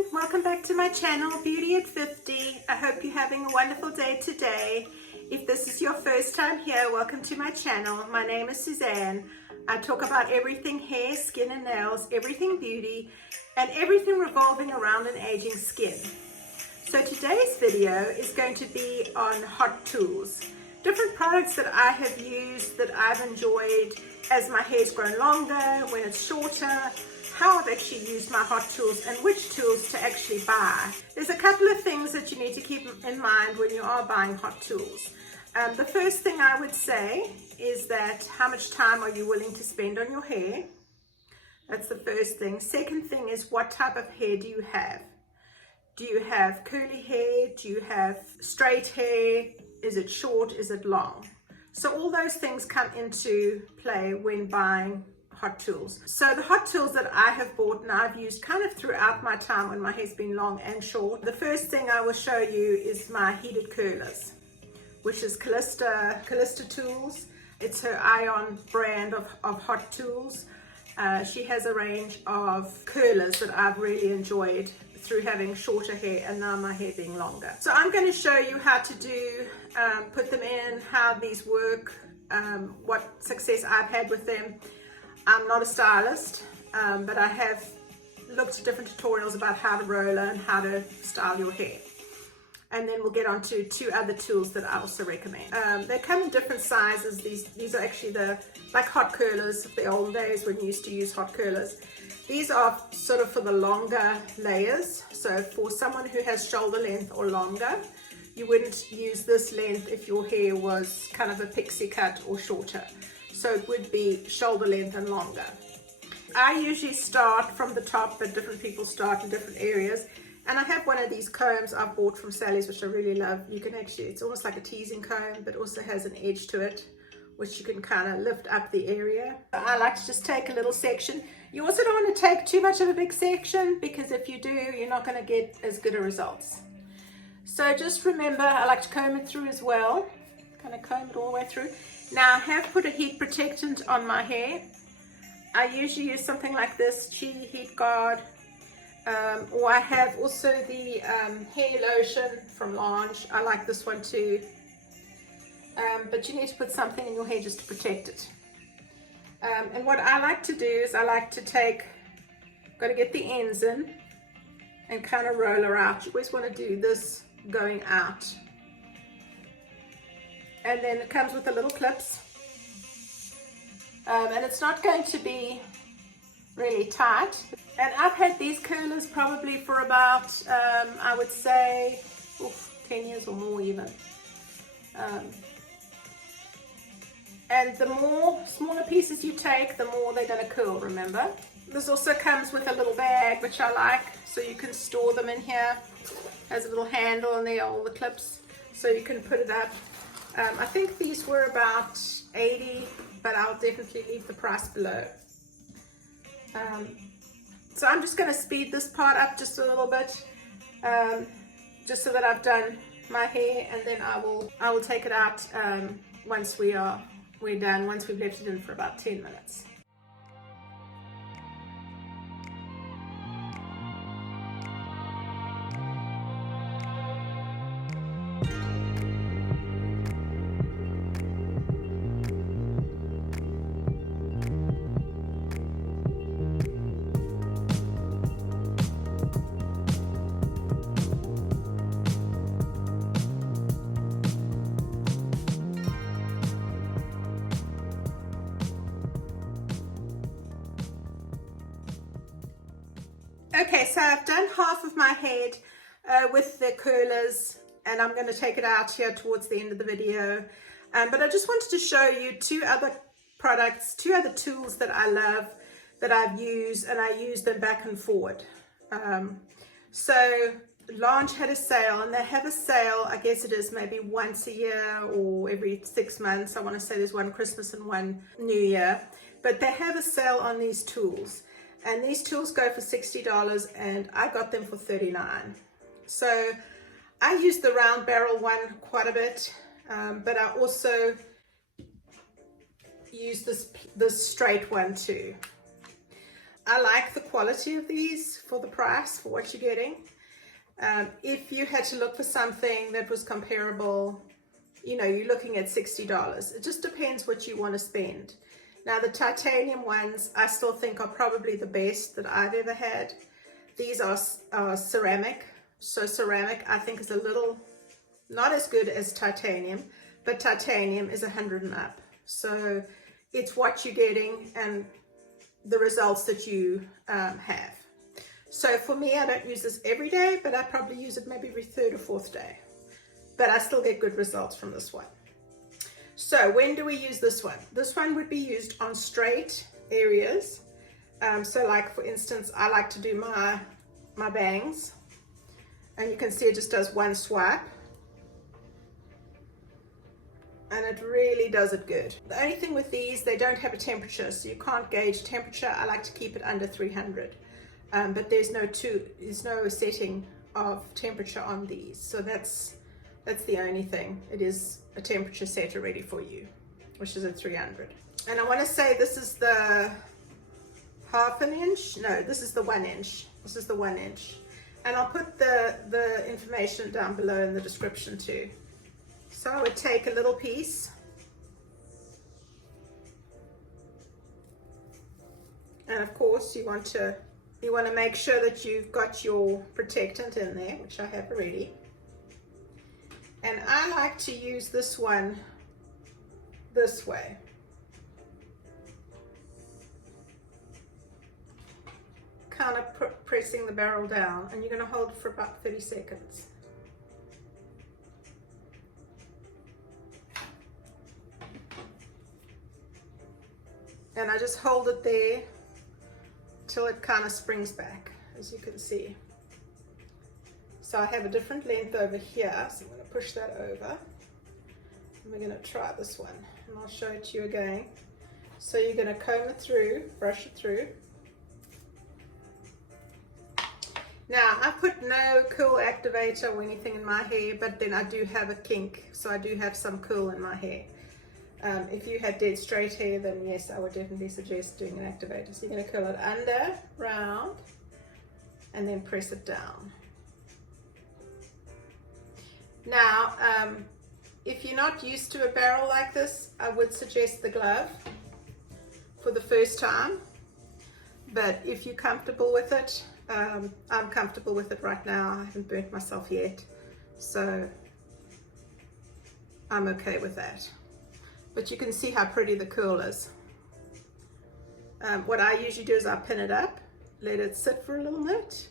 everyone, welcome back to my channel Beauty at 50. I hope you're having a wonderful day today. If this is your first time here, welcome to my channel. My name is Suzanne. I talk about everything hair, skin and nails, everything beauty, and everything revolving around an aging skin. So today's video is going to be on hot tools, different products that I have used that I've enjoyed as my hair's grown longer, when it's shorter, how I've actually used my hot tools and which tools to actually buy. There's a couple of things that you need to keep in mind when you are buying hot tools. The first thing I would say is that how much time are you willing to spend on your hair? That's the first thing. Second thing is what type of hair do you have? Do you have curly hair? Do you have straight hair? Is it short? Is it long? So all those things come into play when buying hot tools. So the hot tools that I have bought and I've used kind of throughout my time when my hair's been long and short. The first thing I will show you is my heated curlers, which is Calista tools. It's her Ion brand of hot tools. She has a range of curlers that I've really enjoyed through having shorter hair and now my hair being longer. So I'm going to show you how to do, put them in, how these work, what success I've had with them. I'm not a stylist, but I have looked at different tutorials about how to roller and how to style your hair. And then we'll get on to two other tools that I also recommend. They come in different sizes. These are actually like hot curlers of the old days when you used to use hot curlers. These are sort of for the longer layers. So for someone who has shoulder length or longer, you wouldn't use this length if your hair was kind of a pixie cut or shorter. So it would be shoulder length and longer. I usually start from the top, but different people start in different areas. And I have one of these combs I've bought from Sally's, which I really love. You can actually, it's almost like a teasing comb, but also has an edge to it, which you can kind of lift up the area. I like to just take a little section. You also don't want to take too much of a big section, because if you do, you're not going to get as good a results. So just remember, I like to comb it through as well. Kind of comb it all the way through. Now I have put a heat protectant on my hair. I usually use something like this, Heat Guard. Or I have also the hair lotion from Lange. I like this one too. But you need to put something in your hair just to protect it. And what I like to do is I like to got to get the ends in and kind of roll her out. You always want to do this going out. And then it comes with the little clips. And it's not going to be really tight. And I've had these curlers probably for about, I would say, 10 years or more even. And the more smaller pieces you take, the more they're going to curl, remember? This also comes with a little bag, which I like, so you can store them in here. Has a little handle and there are all the clips, so you can put it up. I think these were about 80, but I'll definitely leave the price below. So I'm just going to speed this part up just a little bit, just so that I've done my hair, and then I will take it out once we're done, once we've left it in for about 10 minutes. Okay, so I've done half of my head with the curlers, and I'm going to take it out here towards the end of the video. But I just wanted to show you two other products, two other tools that I love, that I've used, and I use them back and forward. So Lange had a sale, and they have a sale, I guess it is maybe once a year or every 6 months. I want to say there's one Christmas and one New Year. But they have a sale on these tools. And these tools go for $60, and I got them for $39. So I use the round barrel one quite a bit, but I also use this straight one too. I like the quality of these for the price, for what you're getting. If you had to look for something that was comparable, you know, you're looking at $60. It just depends what you want to spend. Now the titanium ones I still think are probably the best that I've ever had. These are ceramic, so ceramic I think is a little not as good as titanium, but titanium is 100 and up. So it's what you're getting and the results that you have. So for me, I don't use this every day, but I probably use it maybe every third or fourth day. But I still get good results from this one. So when do we use this one? This one would be used on straight areas. So like for instance, I like to do my bangs, and you can see it just does one swipe. And it really does it good. The only thing with these, they don't have a temperature, so you can't gauge temperature. I like to keep it under 300. But there's no setting of temperature on these, so that's the only thing. It is a temperature set already for you, which is at 300. And I want to say this is the half an inch. No, this is the 1 inch. This is the 1 inch, and I'll put the information down below in the description too. So I would take a little piece and of course you want to make sure that you've got your protectant in there, which I have already. And I like to use this one this way. Kind of pressing the barrel down, and you're going to hold it for about 30 seconds. And I just hold it there till it kind of springs back, as you can see. So I have a different length over here, so I'm going to push that over. And we're going to try this one, and I'll show it to you again. So you're going to comb it through, brush it through. Now, I put no curl activator or anything in my hair, but then I do have a kink, so I do have some curl in my hair. If you had dead straight hair, then yes, I would definitely suggest doing an activator. So you're going to curl it under, round, and then press it down. Now, if you're not used to a barrel like this, I would suggest the glove for the first time. But if you're comfortable with it, I'm comfortable with it right now. I haven't burnt myself yet, so I'm okay with that. But you can see how pretty the curl is. What I usually do is I pin it up, let it sit for a little bit.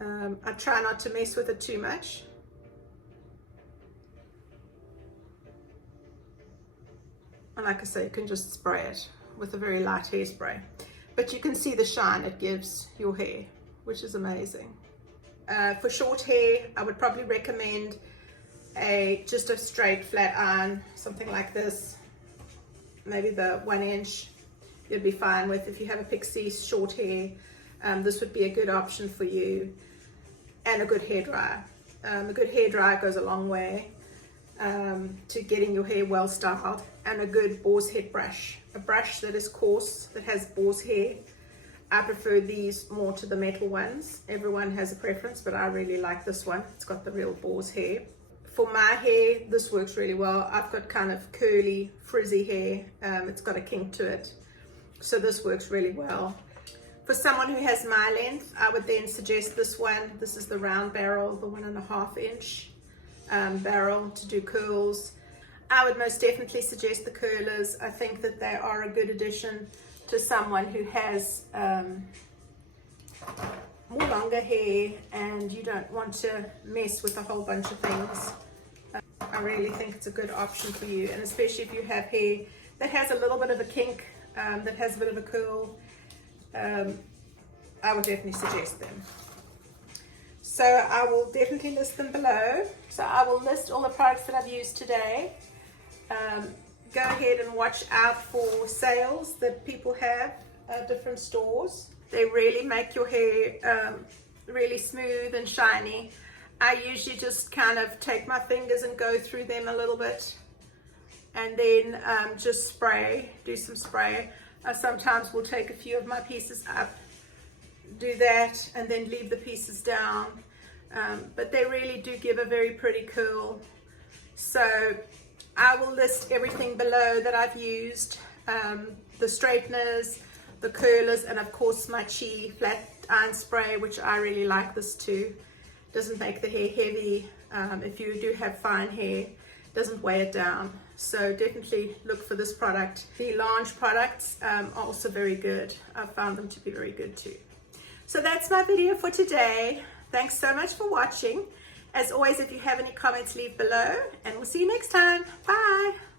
I try not to mess with it too much. And like I say, you can just spray it with a very light hairspray. But you can see the shine it gives your hair, which is amazing. For short hair, I would probably recommend just a straight flat iron, something like this, maybe the 1 inch you'd be fine with. If you have a pixie short hair, this would be a good option for you, and a good hairdryer. A good hairdryer goes a long way to getting your hair well styled, and a good boar's head brush, a brush that is coarse, that has boar's hair. I prefer these more to the metal ones. Everyone has a preference, but I really like this one. It's got the real boar's hair. For my hair, this works really well. I've got kind of curly, frizzy hair. It's got a kink to it. So this works really well. For someone who has my length, I would then suggest this one. This is the round barrel, the 1.5 inch barrel to do curls. I would most definitely suggest the curlers. I think that they are a good addition to someone who has more longer hair and you don't want to mess with a whole bunch of things. I really think it's a good option for you, and especially if you have hair that has a little bit of a kink, that has a bit of a curl, I would definitely suggest them. So I will definitely list them below. So I will list all the products that I've used today. Go ahead and watch out for sales that people have at different stores. They really make your hair really smooth and shiny. I usually just kind of take my fingers and go through them a little bit, and then just spray, do some spray. Sometimes we'll take a few of my pieces up, do that, and then leave the pieces down. But they really do give a very pretty curl. So I will list everything below that I've used, the straighteners, the curlers, and of course my Chi flat iron spray, which I really like this too. Doesn't make the hair heavy. If you do have fine hair, doesn't weigh it down. So definitely look for this product. The Lange products are also very good. I've found them to be very good too. So that's my video for today. Thanks so much for watching. As always, if you have any comments, leave below, and we'll see you next time. Bye.